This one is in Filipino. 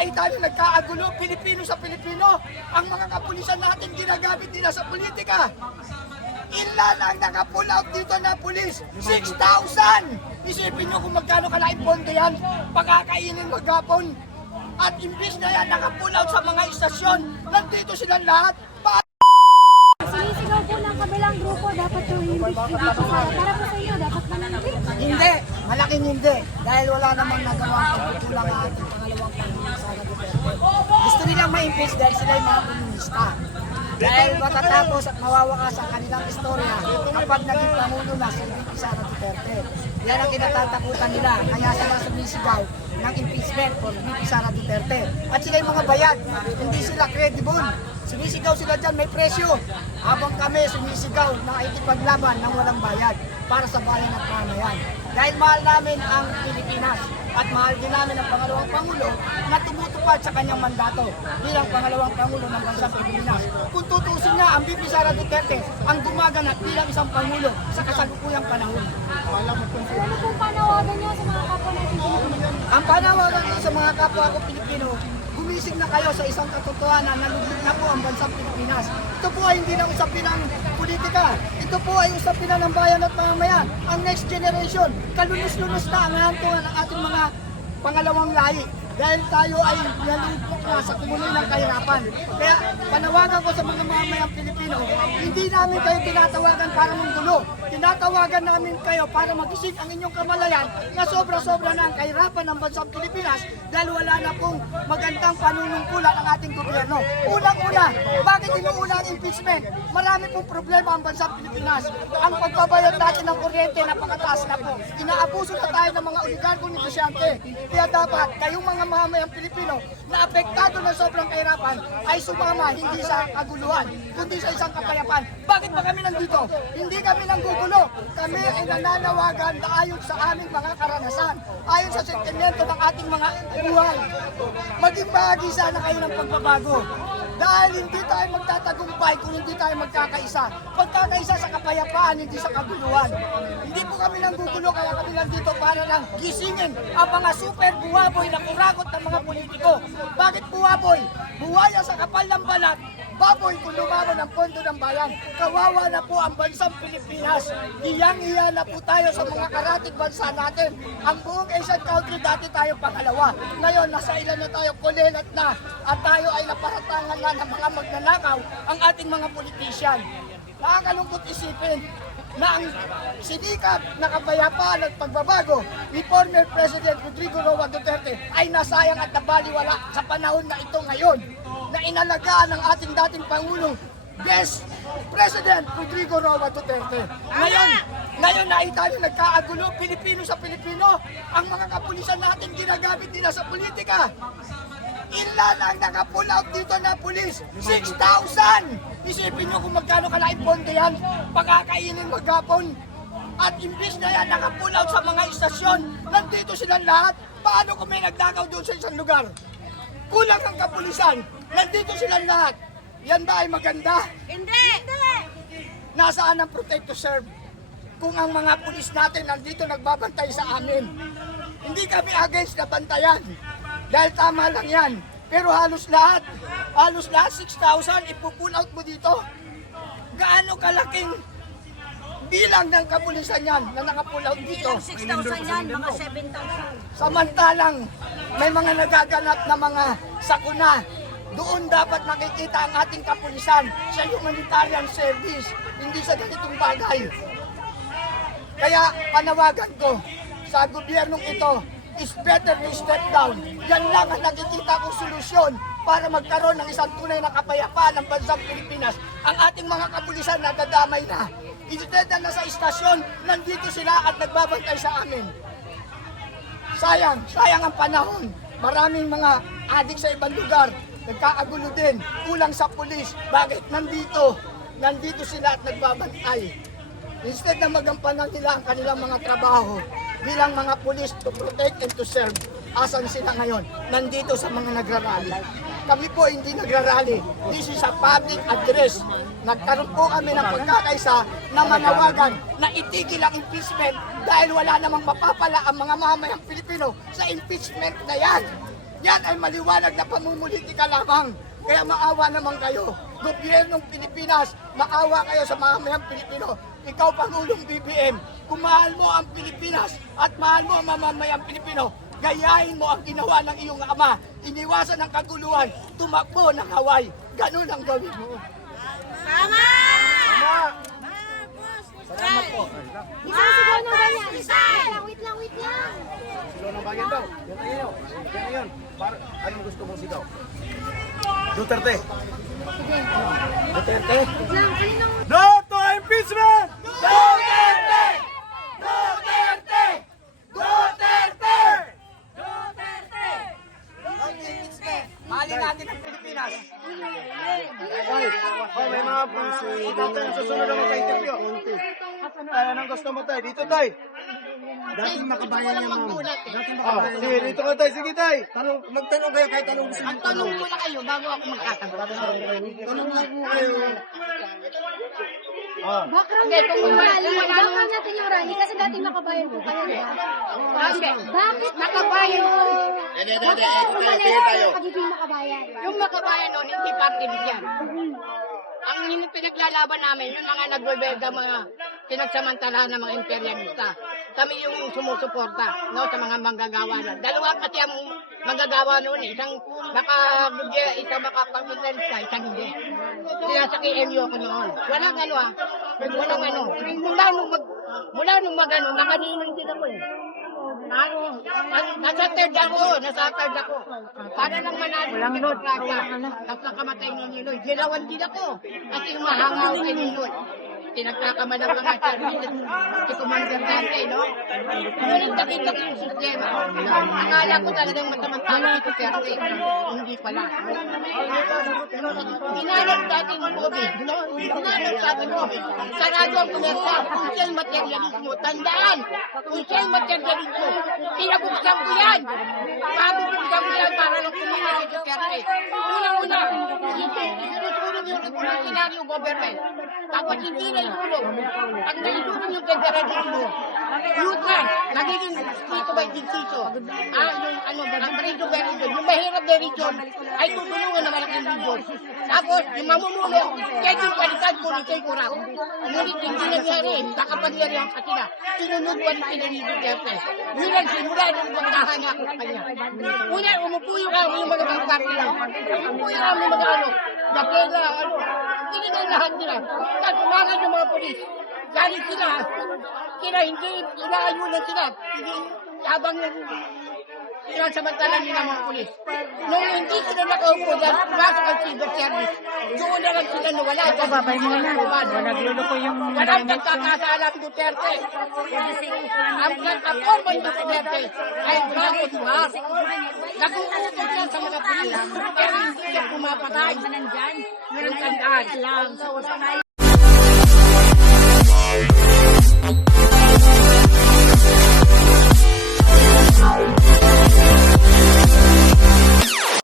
nakita nyo nagkaagulo, Pilipino sa Pilipino. Ang mga kapulisan natin ginagamit nila sa politika. Ilan ang nakapull out dito na pulis? 6,000! Isipin nyo kung magkano kalaking pondo yan, pagkakainin maghapon. At imbis na yan nakapull out sa mga istasyon, nandito silang lahat. Sinisigaw po ng kabilang grupo, dapat yung impeach dito. Para po sa inyo, dapat mananamit. Hindi, malaking hindi. Dahil wala namang nagawang pagkukulang ang ating pangalawang Pangulong Sara Duterte. Gusto nilang ma-impeach dahil sila yung mga komunista. Dahil matatapos at mawawakas ang kanilang istorya kapag naging Pangulo na si VP Sara Duterte. Yan ang kinatatakutan nila, kaya sila sumisigaw ng impeachment for VP Sara Duterte. At sila yung mga bayad, hindi sila credible. Sumisigaw sila dyan, may presyo. Habang kami sumisigaw na ikipaglaban ng walang bayad para sa bayan at mamayan. Dahil mahal namin ang Pilipinas at mahal din namin ang pangalawang Pangulo na tumutupad sa kanyang mandato bilang pangalawang Pangulo ng bansang Pilipinas. Kung tutusin na ang VP Sara Duterte ang gumaganap bilang isang Pangulo sa kasalukuyang panahon. Ano pong panawagan niyo sa mga kapwa natin Pilipino? Ang panawagan ko sa mga kapwa ko Pilipino, gumising na kayo sa isang katotohanan na lugod na po ang bansang Pilipinas. Ito po ay hindi na usapin ng politika. Ito po ay usapin na ng bayan at mamamayan. Ang next generation, kalunos-lunos na ang hantungan ng ating mga pangalawang lahi. Dahil tayo ay nalupok na sa kumuloy ng kahirapan. Kaya panawagan ko sa mga mamamayang Pilipino, hindi namin kayo tinatawagan para manggulo. Tinatawagan namin kayo para magising ang inyong kamalayan na sobra-sobra na ang kahirapan ng bansang Pilipinas dahil wala na pong magandang panunungkulan ang ating gobyerno. Unang-una, bakit inuuna ang impeachment? Marami pong problema ang bansang Pilipinas. Ang pagbabayad natin ng kuryente napakataas na po. Inaabuso na tayo ng mga oligarkong negosyante. Kaya dapat kayong mga mamamayang Pilipino na apektado ng sobrang kahirapan ay sumama hindi sa kaguluhan, kundi sa isang kapayapaan. Bakit ba kami nandito? Hindi kami nanggugulo. Kami ay nananawagan na ayon sa aming mga karanasan, ayon sa sentimento ng ating mga buhay. Maging bahagi sana kayo ng pagbabago. Dahil hindi tayo magtatagumpay kung hindi tayo magkakaisa. Pagkakaisa sa kapayapaan, hindi sa kaguluhan. Hindi po kami nanggugulo, kaya kami nandito para lang gisingin ang mga super buwaboy na kurakot ng mga politiko. Bakit buwaboy? Buwaya sa kapal ng balat, baboy kung lumaro ng pondo ng bayan. Kawawa na po ang bansang Pilipinas. Iyang-iya na po tayo sa mga karatig bansa natin. Ang buong Asian country, dati tayo pangalawa. Ngayon, nasa ilan na tayo, kulilat na. At tayo ay naparatangan na ng mga magnanakaw ang ating mga politician. Nakakalungkot isipin na ang sinikap na kapayapaan at pagbabago ni former President Rodrigo Roa Duterte ay nasayang at nabaliwala sa panahon na ito ngayon na inalagaan ng ating dating Pangulong Yes, President Rodrigo Roa Duterte. Ngayon nakita nyo nagkaagulo, Pilipino sa Pilipino. Ang mga kapulisan natin ginagamit nila sa politika. Ilan ang nakapull out dito na pulis? 6,000! Isipin nyo kung magkano kalaking pondo yan, pagkakainin maghapon. At imbis na yan nakapull out sa mga istasyon, nandito silang lahat. Paano kung may nagdakaw doon sa isang lugar? Kulang ang kapulisan, nandito silang lahat. Yan ba ay maganda? Hindi! Nasaan ang protect to serve? Kung ang mga pulis natin nandito nagbabantay sa amin. Hindi kami against na bantayan. Dahil tama lang yan. Pero halos lahat 6,000 ipupull out mo dito. Gaano kalaking bilang ng kapulisan yan na nakapull out dito? 6,000 yan, mga 7,000. Samantalang may mga nagaganap na mga sakuna. Doon dapat nakikita ang ating kapulisan sa humanitarian service, hindi sa ganitong bagay. Kaya panawagan ko sa gobyernong ito, is better to step down. Yan lang ang nakikita kong solusyon para magkaroon ng isang tunay na kapayapaan ng bansang Pilipinas. Ang ating mga kapulisan nadadamay na. Instead na nasa istasyon, nandito sila at nagbabantay sa amin. Sayang ang panahon. Maraming mga adik sa ibang lugar, nagkaagulo din, kulang sa pulis. Bakit nandito sila at nagbabantay? Instead na magampanan nila ang kanilang mga trabaho bilang mga pulis to protect and to serve. Asan sila ngayon? Nandito sa mga nagrarally. Kami po hindi nagrarally. This is a public address. Nagkaroon po kami ng pagkakaisa na manawagan na itigil ang impeachment dahil wala namang mapapala ang mga mamamayang Pilipino sa impeachment na yan. Yan ay maliwanag na pamumulitika lamang. Kaya maawa naman kayo. Gobyernong Pilipinas, maawa kayo sa mamamayang Pilipino. Ikaw, Pangulong BBM, kung mahal mo ang Pilipinas at mahal mo ang mamamayang Pilipino, gayahin mo ang ginawa ng iyong ama. Iniwasan ng kaguluhan, tumakbo ng Hawaii. Ganun ang gawin mo. Tama! Tama! Salamat po. Isang sigaw ng bayan. Wait lang. Sigaw ng bayan daw. Yan na yun. Yan na yun. Anong gusto mong sigaw? Duterte. Duterte. Wait lang, kaninong... No to impeachment! Duterte! Duterte! Duterte! Mahalin natin ang Pilipinas. Oh, may mga susunod na magpa-interview. Anong gusto mo tayo? Dito tayo. Dating makabayan niya, ma'am. Dating Oh, sige, dito ka tayo. Sige tayo. Magtanong kayo kahit anong gusto niyo. Ang tanong ko na kayo bago ako magtatanong. Tanong lang po kayo. Background natin yung rally. Background natin yung rally kasi dating makabayan po kayo, di ba? Bakit makabayan po? Bakit po malala yung pagiging makabayan? Yung makabayan noon, hindi party yan. Ang pinaglalaban namin, yung mga nagwebelga, mga pinagsamantalahan ng mga imperialista. Kami yung sumusuporta no, sa mga manggagawa na. Dalawa kasi ang manggagawa noon, isang makapag-imperialista, isang hindi. Kaya sa KMU ko noon. Walang ano walang ano. Mula nung nakanilang sila ko eh. Nasa third ako. Para lang manalo. Walang load. Tapos nakamatay ng Niloy. Ginawan din ako. Kasi humahangaw kay Niloy. Tinagkakaman ng mga services. Si Commander Dante, no? Ngunit nakita ko yung sistema. Akala ko talagang masamantala si Duterte. Hindi pala. Ginanap natin yung COVID, no? Ginanap natin yung COVID. Sarado ang kumersa. Kung siya'y materialismo, tandaan. Kung siya'y materialismo, pinabuksan ko yan. Pabubuksan ko yan para lang kumina si Duterte. Una-una, isusunod yung revolutionary government. Tapos hindi na isulong. Pag naisulong yung federalismo, yutan, nagiging dito by dito. Ang region by region. Yung mahirap na region ay tutulungan ng malaking region. Tapos, yung mamumuno, kahit yung palitan ko ni Kay Kurap. Ngunit hindi nangyari. Nakapangyarihan ka sila. Sinunubuan sila ni Duterte. Yun ang simula ng magkahanga ko sa kanya. Una, umupuyo ka yung mga party lang. Umupuyo ka yung mga napela, hindi na lahat nila. At umangan yung mga polis. Galing sila. Hindi, inaayunan sila. Hindi, habang sinasamantala nila mga polis. Nung hindi sila nakaupo dyan, pumasok ang civil service. Doon na lang sila nawala. Babay mo na. Nagluluko yung... Walang nagkakasalang Duterte. Ang orban ng Duterte ay bakit ba? Nag-uutot yan sa mga polis. Pero hindi siya pumapatay. Yun ang tandaan.